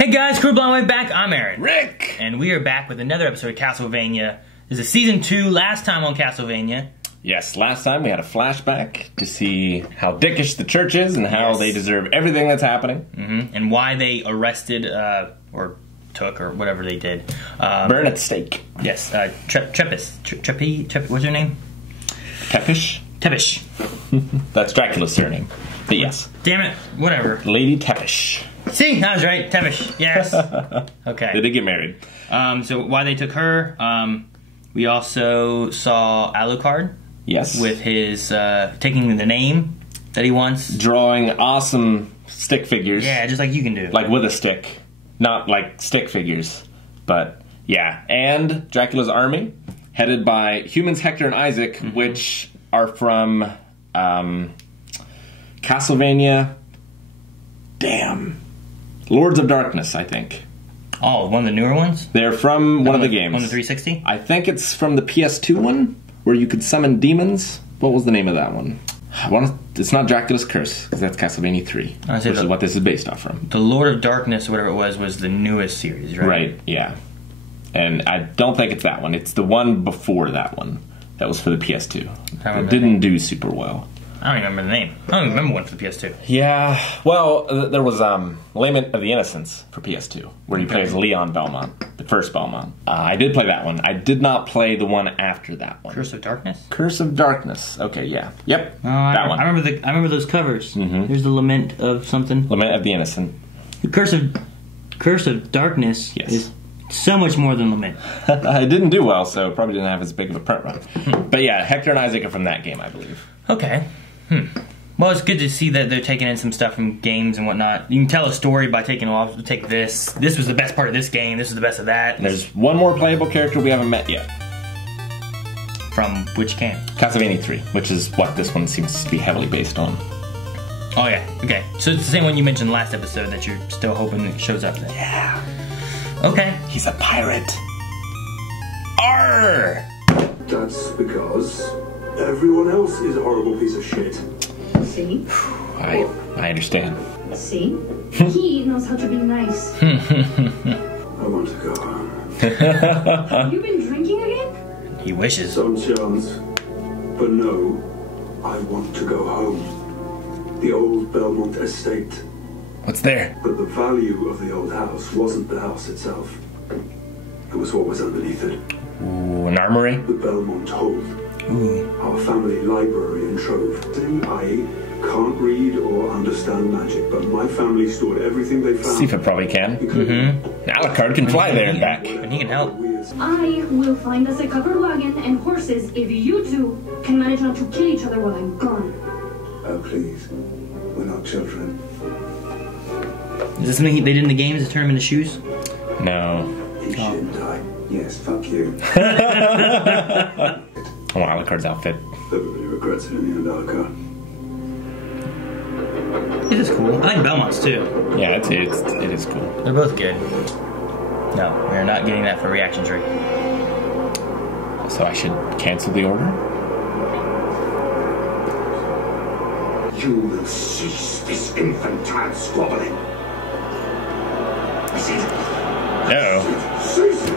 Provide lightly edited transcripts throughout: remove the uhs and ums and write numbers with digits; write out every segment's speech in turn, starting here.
Hey guys, Crew Blonde Way back. I'm Aaron. Rick! And we are back with another episode of Castlevania. This is Season 2, last time on Castlevania. Yes, last time we had a flashback to see how dickish the church is and how they deserve everything that's happening. And why they arrested, or took, or whatever they did. Burn at stake. Yes, what's her name? Tepish? Tepish. That's Dracula's surname. But yes. Damn it, whatever. Lady Tepish. See, I was right, Tepish, yes. Okay. They did get married. So why they took her, we also saw Alucard. Yes. With his, taking the name that he wants. Drawing awesome stick figures. Yeah, just like you can do. Like with a stick. Not like stick figures. But, yeah. And Dracula's army, headed by humans Hector and Isaac, which are from, Castlevania. Damn. Lords of Darkness, I think. Oh, one of the newer ones? They're from one of the games. On the 360? I think it's from the PS2 one, where you could summon demons. What was the name of that one? It's not Dracula's Curse, because that's Castlevania 3, which is what this is based off from. The Lord of Darkness, whatever it was the newest series, right? Right, yeah. And I don't think it's that one. It's the one before that one. That was for the PS2. It didn't do super well. I don't even remember the name. I don't even remember one for the PS2. Yeah, well, there was Lament of the Innocents for PS2, where you play as Leon Belmont, the first Belmont. I did play that one. I did not play the one after that one. Curse of Darkness? Curse of Darkness. Okay, yeah. Yep, that one. I remember those covers. There's the Lament of something. Lament of the Innocent. The Curse of Darkness is so much more than Lament. It didn't do well, so probably didn't have as big of a print run. But yeah, Hector and Isaac are from that game, I believe. Okay. Well, it's good to see that they're taking in some stuff from games and whatnot. You can tell a story by take this. This was the best part of this game. This was the best of that. And there's one more playable character we haven't met yet. From which game? Castlevania 3, which is what this one seems to be heavily based on. Oh yeah, okay. So it's the same one you mentioned last episode that you're still hoping it shows up then. Yeah. Okay. He's a pirate. Arr! That's because everyone else is a horrible piece of shit. See? I understand. See? He knows how to be nice. I want to go home. Have you been drinking again? He wishes. Some chance. But no, I want to go home. The old Belmont estate. What's there? But the value of the old house wasn't the house itself. It was what was underneath it. Ooh, an armory? The Belmont Hold. Our family library and trove. I can't read or understand magic, but my family stored everything they found. Sifa probably can. Alucard can fly there and back. And he can help. I will find us a covered wagon and horses if you two can manage not to kill each other while I'm gone. Oh, please. We're not children. Is this something they did in the games to turn him into shoes? No. He shouldn't die. Yes, fuck you. I want Alucard's outfit. Everybody regrets it in the end, Alucard. It is cool. I like Belmont's too. Yeah, it is cool. They're both good. No, we're not getting that for reaction tree. So I should cancel the order? You will cease this infantile squabbling. I said, No. cease it.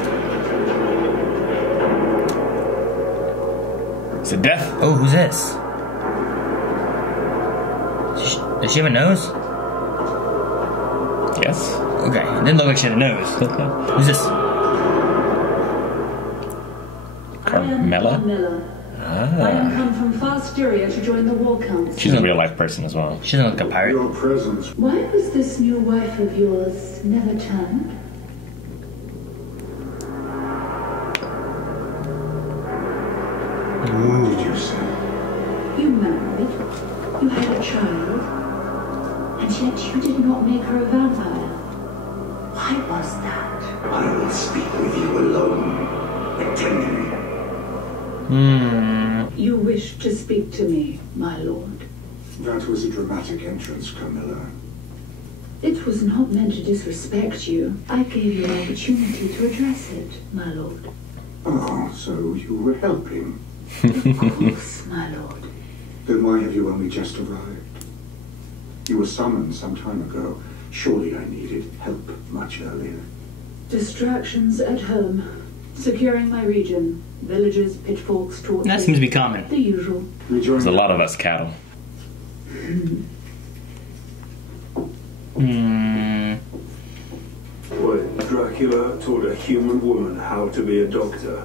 Is it death? Oh, who's this? Does she have a nose? Yes. Okay, it didn't look like she had a nose. Who's this? Carmela? I am come from far Styria to join the war council. She's a real life person as well. She doesn't look like a pirate. Your presence. Why was this new wife of yours never turned? What did you say? You married, you had a child, and yet you did not make her a vampire. Why was that? I will speak with you alone. Attend me. You wish to speak to me, my lord. That was a dramatic entrance, Carmilla. It was not meant to disrespect you. I gave you an opportunity to address it, my lord. Oh, so you were helping. Of course, my lord. Then why have you only just arrived? You were summoned some time ago. Surely I needed help much earlier. Distractions at home. Securing my region. Villages, pitfalls, torches. That seems to be common. The usual. There's a lot of us cattle. What, Dracula taught a human woman how to be a doctor?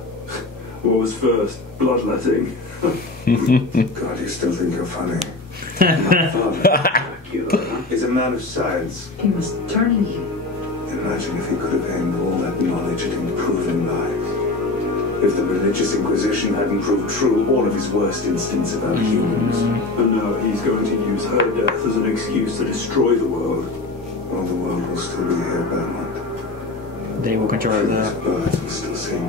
What was first? Bloodletting? God, you still think you're funny. My father, Dracula, He's a man of science. He was turning you. Imagine if he could have aimed all that knowledge at improving lives. If the religious inquisition hadn't proved true all of his worst instincts about humans. and now he's going to use her death as an excuse to destroy the world. All the world will still be here, Belmont. They will control Trees, that. birds will still sing.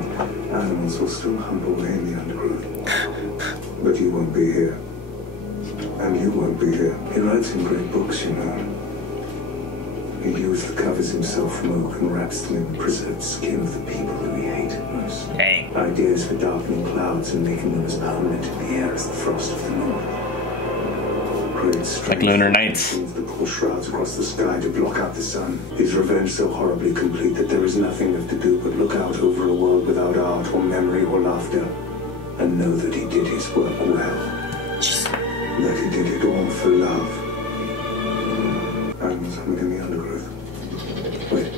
Animals will still hump away in the undergrowth. But you won't be here. And you won't be here. He writes in great books, you know. He glues the covers himself from oak and wraps them in the preserved skin of the people who he hates. Dang. Ideas for darkening clouds and making them as permanent in the air as the frost of the north. Great strength. Like Lunar Nights. The pull shrouds across the sky to block out the sun. His revenge so horribly complete that there is nothing left to do but look out over a world without art or memory or laughter, and know that he did his work well. That he did it all for love. I was in the undergrowth. Wait,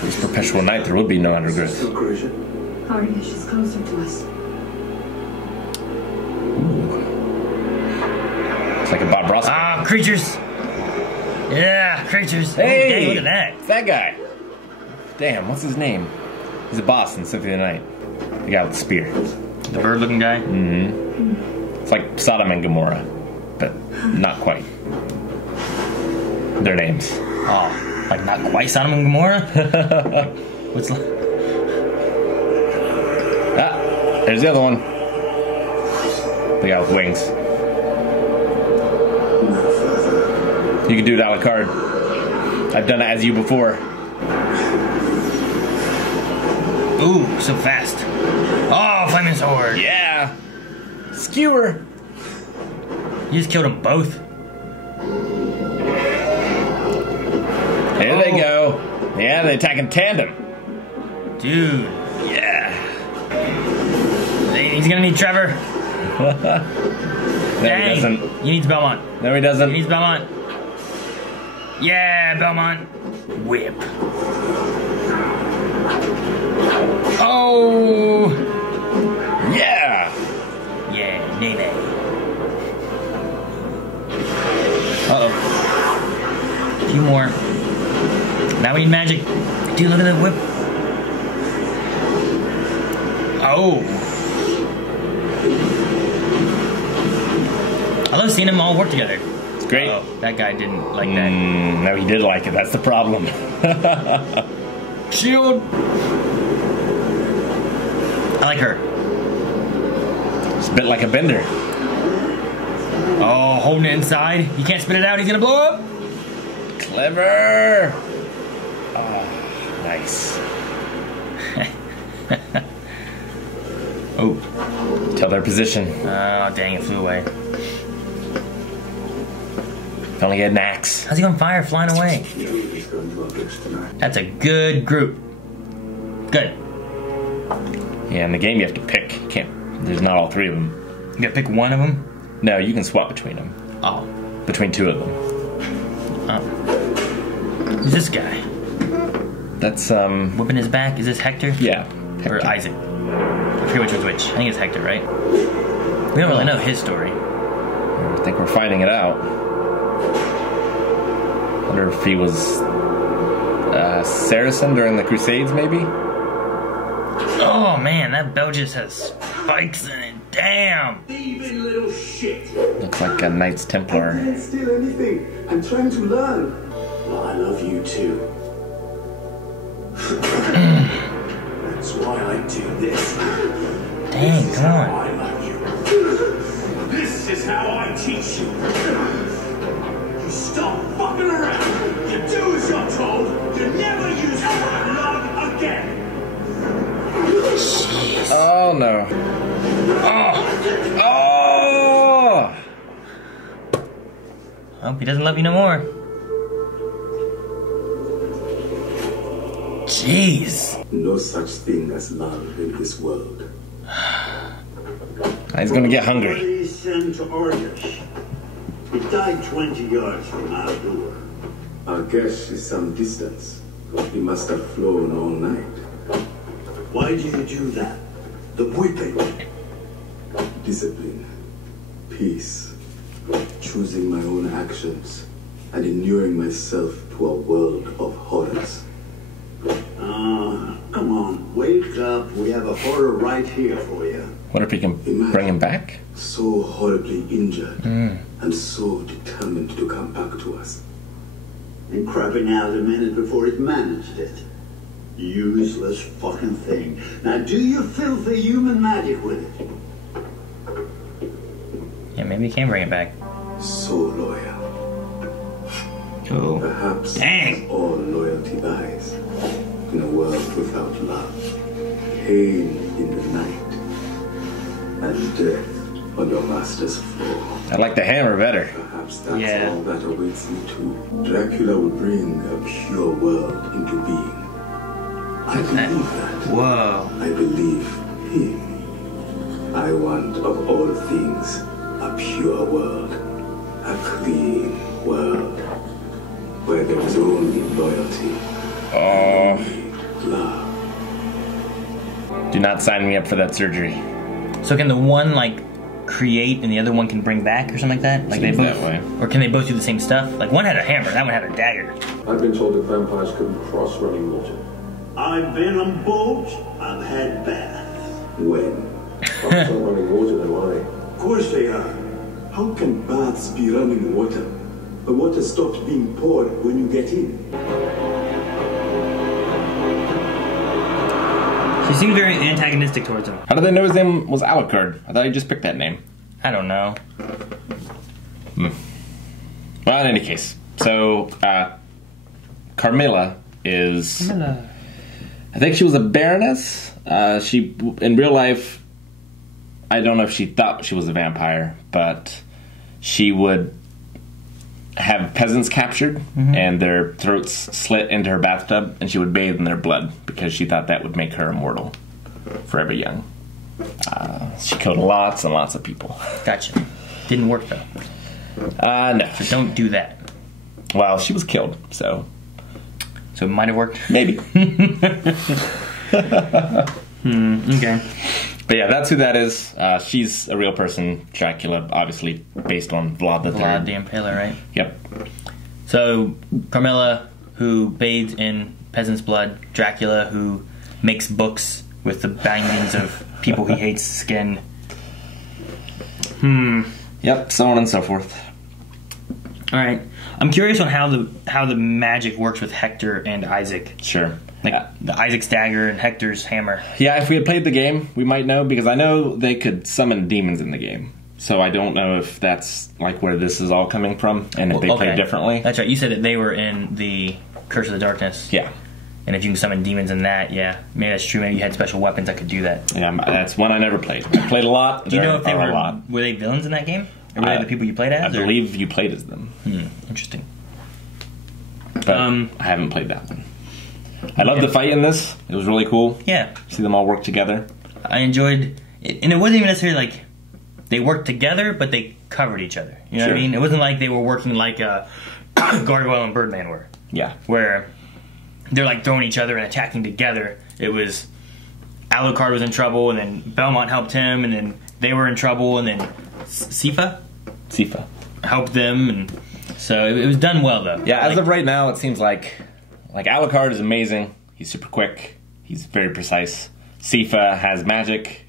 This perpetual night, there would be no undergrowth. So Grecian. Artemis is closer to us. It's like a Bob Ross. Ah, creatures. Yeah, creatures. Hey! Oh, dang, look at that. It's that guy. Damn, what's his name? He's a boss in Symphony of the Night. The guy with the spear. The bird-looking guy. It's like Sodom and Gomorrah, but not quite. Their names. Oh, like not quite Sodom and Gomorrah? What's like? Ah, there's the other one. The guy with wings. You can do it a la carte. I've done it as you before. Ooh, so fast. Oh, flaming sword. Yeah. Skewer. You just killed them both. There they go. Yeah, they attack in tandem. Dude. Yeah. He's gonna need Trevor. No, he Dang. doesn't. He needs Belmont. No, he doesn't. He needs Belmont. Yeah, Belmont. Whip. Oh. Yeah. Yeah, nay. Uh-oh. A few more. Now we need magic. Dude, look at that whip. Oh. I love seeing them all work together. It's great. Oh, that guy didn't like that. No, he did like it. That's the problem. Shield. I like her. It's a bit like a bender. Oh, holding it inside. You can't spit it out. He's gonna blow up. Clever. Oh, nice. Oh. Tell their position. Oh, dang, it flew away. If only he had an axe. How's he on fire flying away? He's going to our village tonight. That's a good group. Good. Yeah, in the game you have to pick. You can't. There's not all three of them. You gotta pick one of them? No, you can swap between them. Oh. Between two of them. Oh. Who's this guy? That's Whipping his back? Is this Hector? yeah. Or Hector. Isaac? I forget which one's which. I think it's Hector, right? We don't really know his story. I think we're finding it out. Wonder if he was Saracen during the Crusades, maybe? Oh man, that bell just has spikes in it. Damn! Thieving little shit. Looks like a Knights I Templar. can't steal anything. I'm trying to learn. Well, I love you too. That's why I do this. Dang, come on. I love you. This is how I teach you. You stop fucking around. You do as you're told. You never use the word love again. Oh no. Oh! I hope he doesn't love you no more. Jeez. No such thing as love in this world. He's gonna get hungry. Somebody sent to Argesh. He died 20 yards from our door. Argesh is some distance. He must have flown all night. Why do you do that? The whipping. Discipline. Peace. Choosing my own actions. And inuring myself to a world of horrors. Come on, wake up. We have a horror right here for you. What if we can bring him back? So horribly injured. And so determined to come back to us. And crapping out a minute before it managed it. Useless fucking thing. Now do your filthy human magic with it. Yeah, maybe you can bring it back. So loyal. Oh. Perhaps Dang. all loyalty dies in a world without love. Pain in the night. And death on your master's floor. I like the hammer better. Perhaps that's Yeah. all that awaits me too. Dracula will bring a pure world into being. I believe that. Whoa. I believe him. I want of all things a pure world. A clean world. Where there is only loyalty. Only love. Do not sign me up for that surgery. So can the one like create and the other one can bring back or something like that? Like Seems they both, that way. or can they both do the same stuff? Like one had a hammer, that one had a dagger. I've been told that vampires couldn't cross running water. I've been on boats. I've had baths. When? Baths aren't running water, though, are they? Of course they are. How can baths be running water? The water stops being poured when you get in. She seemed very antagonistic towards him. How did they know his name was Alucard? I thought he just picked that name. I don't know. Well, in any case, so Carmilla is. I think she was a baroness. She, in real life, I don't know if she thought she was a vampire, but she would have peasants captured and their throats slit into her bathtub, and she would bathe in their blood because she thought that would make her immortal, forever young. She killed lots and lots of people. Gotcha. Didn't work though. No. So don't do that. Well, she was killed, so So it might have worked. maybe. Okay. But yeah, that's who that is. She's a real person. Dracula, obviously, based on Vlad the Vlad Third. the Impaler, right? Yep. So Carmilla, who bathes in peasant's blood. Dracula, who makes books with the bindings of people he hates skin. Yep, so on and so forth. All right. I'm curious on how the magic works with Hector and Isaac. Sure. Like the Isaac's dagger and Hector's hammer. Yeah, if we had played the game, we might know, because I know they could summon demons in the game. So I don't know if that's like where this is all coming from, and if they play differently. That's right. You said that they were in the Curse of the Darkness. Yeah. And if you can summon demons in that, yeah. Maybe that's true. Maybe you had special weapons that could do that. Yeah, that's one I never played. I played a lot. Do you know if they a lot. were they villains in that game? Or were they the people you played as? I believe you played as them. Interesting. But I haven't played that one. I loved the fight in this. It was really cool. Yeah. See them all work together. I enjoyed it. And it wasn't even necessarily like they worked together, but they covered each other. You know what I mean? It wasn't like they were working like Gargoyle and Birdman were. Yeah. Where they're like throwing each other and attacking together. It was Alucard was in trouble, and then Belmont helped him, and then they were in trouble, and then Sifa helped them, and so it was done well though. Yeah, as of right now, it seems like Alucard is amazing. He's super quick. He's very precise. Sifa has magic.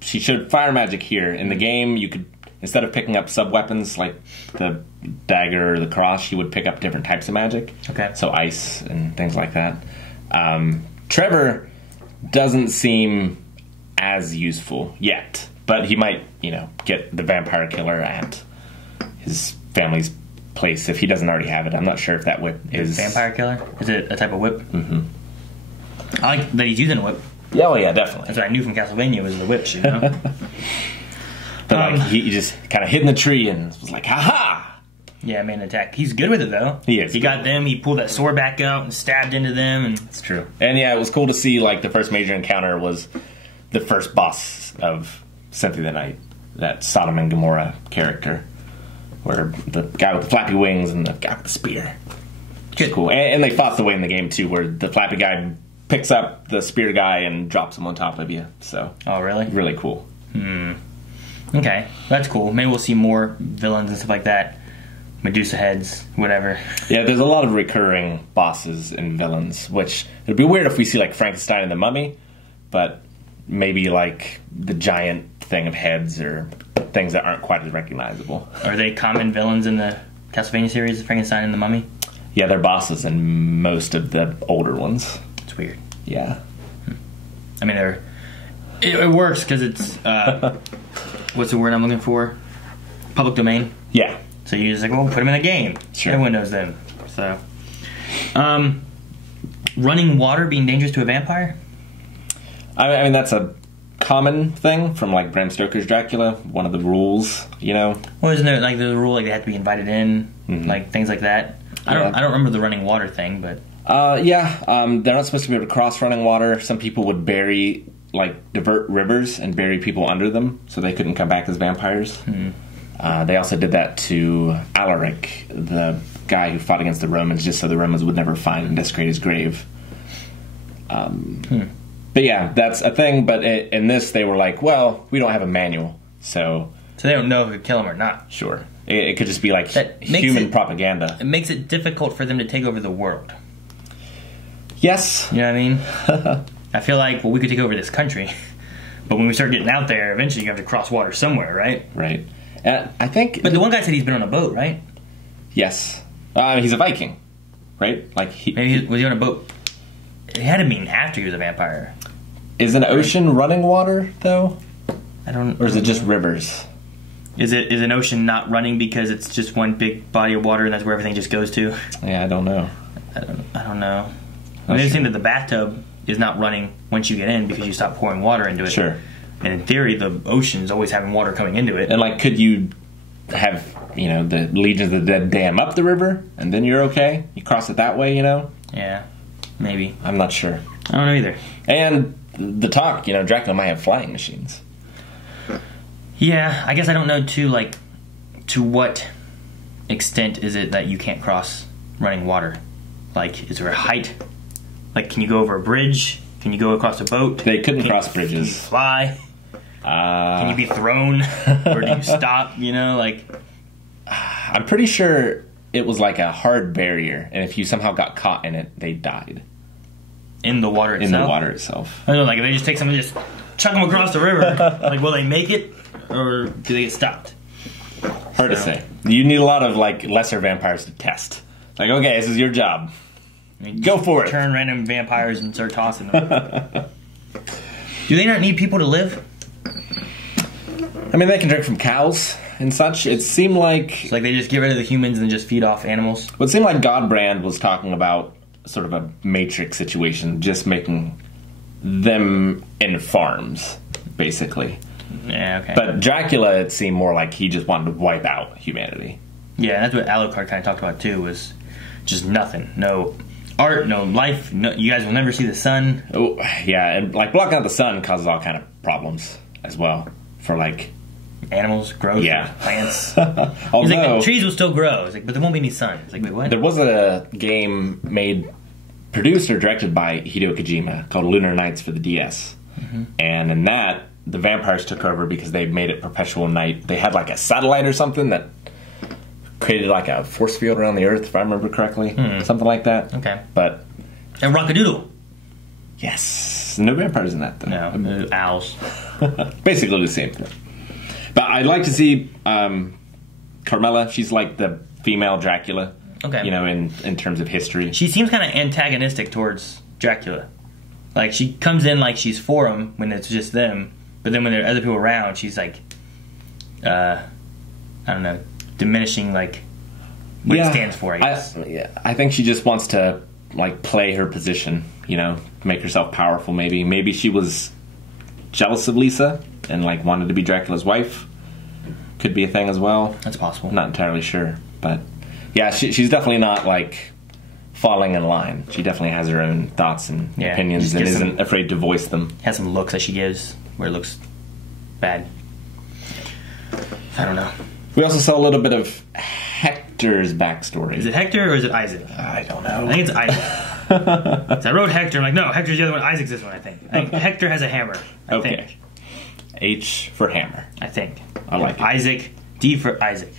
She showed fire magic here. In the game, you could, instead of picking up sub-weapons like the dagger or the cross, she would pick up different types of magic. Okay. So ice and things like that. Trevor doesn't seem as useful yet, but he might, get the vampire killer at his family's place if he doesn't already have it. I'm not sure if that whip is... Vampire killer? Is it a type of whip? Mm-hmm. I like that he's using a whip. Yeah, oh yeah, definitely. That's what I knew from Castlevania was the whips, you know? But he just kind of hid in the tree and was like, ha-ha! Yeah, main attack. He's good with it though. He is He got them. He pulled that sword back out and stabbed into them. And It's true. And yeah, it was cool to see, like, the first major encounter was the first boss of Symphony of the Night, that Sodom and Gomorrah character, where the guy with the flappy wings and the guy with the spear. It's cool. And they fought the way in the game, too, where the flappy guy picks up the spear guy and drops him on top of you. So, oh, really? really cool. Okay, that's cool. Maybe we'll see more villains and stuff like that. Medusa heads, whatever. Yeah, there's a lot of recurring bosses and villains, which it'd be weird if we see, like, Frankenstein and the Mummy, but maybe, like, the giant thing of heads or things that aren't quite as recognizable. Are they common villains in the Castlevania series, Frankenstein and the Mummy? Yeah, they're bosses in most of the older ones. It's weird. Yeah. I mean, it works because it's what's the word I'm looking for? Public domain. Yeah. So you just like, well, put them in a game. Sure. Everyone knows them. So, running water being dangerous to a vampire. I mean, that's a common thing from, like, Bram Stoker's Dracula. One of the rules, you know. Well, isn't there like the rule like they have to be invited in, like things like that? I don't remember the running water thing, but they're not supposed to be able to cross running water. Some people would divert rivers and bury people under them so they couldn't come back as vampires. They also did that to Alaric, the guy who fought against the Romans, just so the Romans would never find and desecrate his grave. But yeah, that's a thing. But in this, they were like, well, we don't have a manual, so they don't know if it could kill them or not. sure. It could just be like That makes human propaganda. It makes it difficult for them to take over the world. Yes. You know what I mean? I feel like, well, we could take over this country, but when we start getting out there, eventually you have to cross water somewhere, right? Right. I think... But the one guy said he's been on a boat, right? Yes. He's a Viking, right? Like Maybe was he on a boat? It had to mean after he was a vampire. Is an ocean running water, though? I don't... Or is it just rivers? Is an ocean not running because it's just one big body of water and that's where everything just goes to? Yeah, I don't know. I don't know. I mean, they're saying that the bathtub is not running once you get in because you stop pouring water into it. Sure. And in theory, the ocean's always having water coming into it. And, like, could you have, the Legions of the Dead dam up the river, and then you're okay? You cross it that way, Yeah, maybe. I'm not sure. I don't know either. And the talk, Dracula might have flying machines. Yeah, I guess I don't know, too, like, to what extent is it that you can't cross running water? Like, is there a height? Like, can you go over a bridge? Can you go across a boat? They couldn't cross Can you bridges. fly? Can you be thrown? Or do you stop, like... I'm pretty sure it was like a hard barrier, and if you somehow got caught in it, they died. In the water itself? In the water itself. I don't know, like, if they just take someone and just chuck them across the river, like, will they make it? Or do they get stopped? Hard to say. You need a lot of, like, lesser vampires to test. Like, okay, this is your job. I mean, Go for it. Turn random vampires and start tossing them. Do they not need people to live? I mean, they can drink from cows and such. It seemed like... It's like they just get rid of the humans and just feed off animals? Well, it seemed like Godbrand was talking about sort of a Matrix situation, just making them in farms, basically. Yeah, okay. But Dracula, it seemed more like he just wanted to wipe out humanity. Yeah, that's what Alucard kind of talked about, too, was just nothing. No art, no life. No, you guys will never see the sun. Oh, yeah, and, like, blocking out the sun causes all kind of problems as well. For, like... Animals, growth, Yeah. plants. Although... He's like, the trees will still grow. It's like, but there won't be any sun. It's like, wait, what? There was a game made, produced or directed by Hideo Kojima called Lunar Nights for the DS. And in that, the vampires took over because they made it perpetual night. They had, like, a satellite or something that created, like, a force field around the Earth, if I remember correctly. Something like that. Okay. But, And Rockadoodle. yes. No vampires in that, though. No, owls. Basically the same thing. But I'd like to see Carmella. She's like the female Dracula. Okay. In terms of history. She seems kind of antagonistic towards Dracula. Like, she comes in like she's for him when it's just them, but then when there are other people around, she's like, I don't know, diminishing, like, what it stands for, I guess. I think she just wants to, like, play her position, make herself powerful, maybe. Maybe she was jealous of Lisa and, like, wanted to be Dracula's wife. Could be a thing as well. That's possible. I'm not entirely sure. But yeah, she's definitely not like falling in line. She definitely has her own thoughts and opinions and isn't afraid to voice them. Has some looks that she gives where it looks bad. I don't know. We also saw a little bit of Hector's backstory. Is it Hector or is it Isaac? I don't know. I think it's Isaac. So I wrote Hector. I'm like, no, Hector's the other one. Isaac's this one, I think. Hector has a hammer. I think. H for hammer. I think. I like it. Isaac. D for Isaac.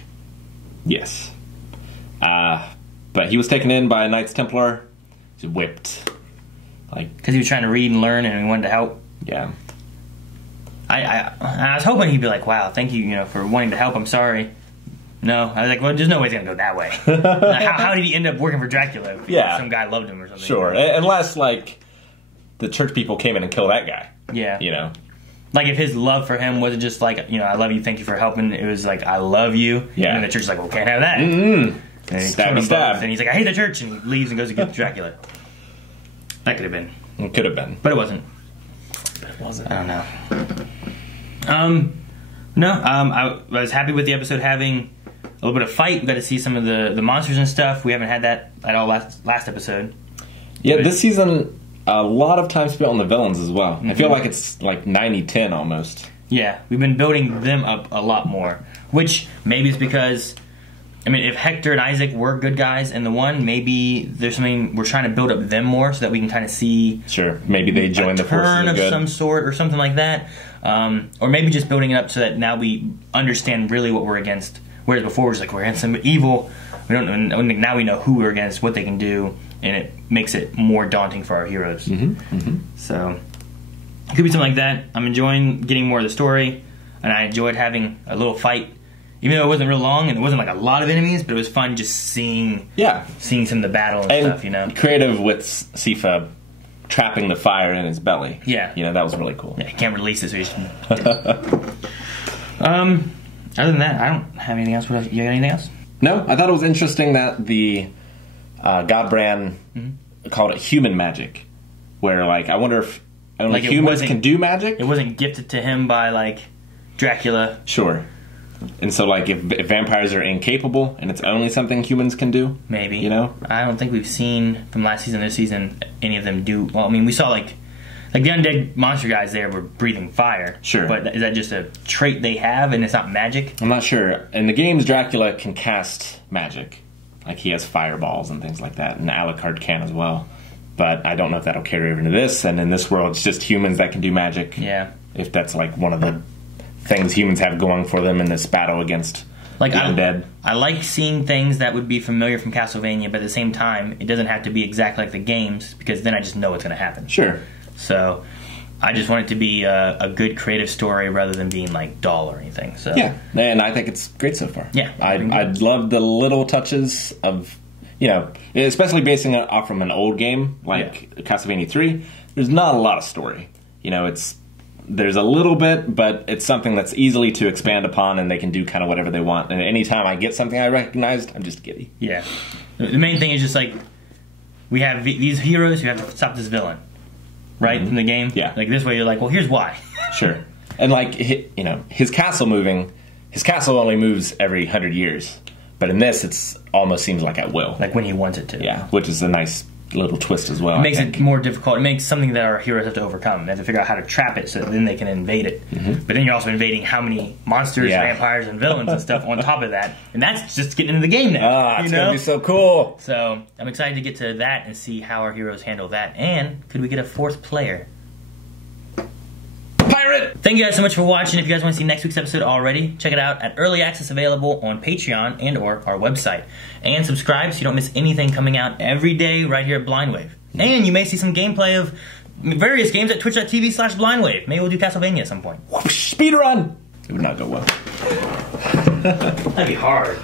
Yes. But he was taken in by a Knights Templar. He's whipped. Because he was trying to read and learn and he wanted to help. Yeah. I was hoping he'd be like, wow, thank you, for wanting to help. I'm sorry. No. I was like, well, there's no way it's going to go that way. How did he end up working for Dracula? If some guy loved him or something. Sure. Unless, the church people came in and killed that guy. Yeah. Like, if his love for him wasn't just like, I love you, thank you for helping. It was like, I love you. Yeah. And the church is like, well, can't have that. Mm-hmm. And Stab. And he's like, I hate the church. And he leaves and goes to get Dracula. That could have been. It could have been. But it wasn't. I don't know. I was happy with the episode having a little bit of fight. We got to see some of the monsters and stuff. We haven't had that at all last episode. Yeah, this season, a lot of time spent on the villains as well. Mm-hmm. I feel like it's like 90-10 almost. Yeah, we've been building them up a lot more. Which maybe it's because, if Hector and Isaac were good guys in the one, maybe there's something we're trying to build up them more so that we can kind of see. Sure, maybe they join the forces turn of some sort or something like that, or maybe just building it up so that now we understand really what we're against. Whereas before we're just like we're against some evil. We don't. Now we know who we're against, what they can do, and it makes it more daunting for our heroes. Mm-hmm. Mm-hmm. So it could be something like that. I'm enjoying getting more of the story, and I enjoyed having a little fight. Even though it wasn't real long and it wasn't like a lot of enemies, but it was fun just seeing some of the battle and stuff, Creative with Sifa trapping the fire in his belly. Yeah. That was really cool. Yeah, he can't release it, so he's other than that, I don't have anything else. You got anything else? No, I thought it was interesting that the Godbrand called it human magic. Where, I wonder if humans can do magic? It wasn't gifted to him by, Dracula. Sure. And so, if vampires are incapable and it's only something humans can do? Maybe. I don't think we've seen, from last season to this season, any of them do... Well, we saw, the undead monster guys there were breathing fire. Sure. But is that just a trait they have and it's not magic? I'm not sure. In the games, Dracula can cast magic. He has fireballs and things like that. And Alucard can as well. But I don't know if that'll carry over into this. And in this world, it's just humans that can do magic. Yeah. If that's, one of the things humans have going for them in this battle against the undead. I like seeing things that would be familiar from Castlevania, but at the same time, it doesn't have to be exactly like the games, because then I just know what's going to happen. Sure. So, I just want it to be a good creative story rather than being dull or anything. So yeah, and I think it's great so far. Yeah. I love the little touches of, especially basing it off from an old game like Castlevania 3, there's not a lot of story. There's a little bit, but it's something that's easily to expand upon, and they can do kind of whatever they want. And anytime I get something I recognized, I'm just giddy. Yeah. The main thing is just we have these heroes who have to stop this villain, right, from the game. Yeah. This way you're well, here's why. Sure. And his castle only moves every 100 years, but in this, it's almost seems like at will. When he wants it to. Yeah, which is a nice little twist as well. It makes it more difficult. It makes something that our heroes have to overcome. They have to figure out how to trap it so that then they can invade it. Mm-hmm. But then you're also invading how many monsters, vampires, and villains and stuff on top of that. And that's just getting into the game now. It's going to be so cool. So I'm excited to get to that and see how our heroes handle that. And could we get a fourth player? Pirate! Thank you guys so much for watching. If you guys want to see next week's episode already, check it out at Early Access, available on Patreon and or our website. And subscribe so you don't miss anything coming out every day right here at Blindwave. And you may see some gameplay of various games at twitch.tv/blindwave. Maybe we'll do Castlevania at some point. Speedrun! It would not go well. That'd be hard.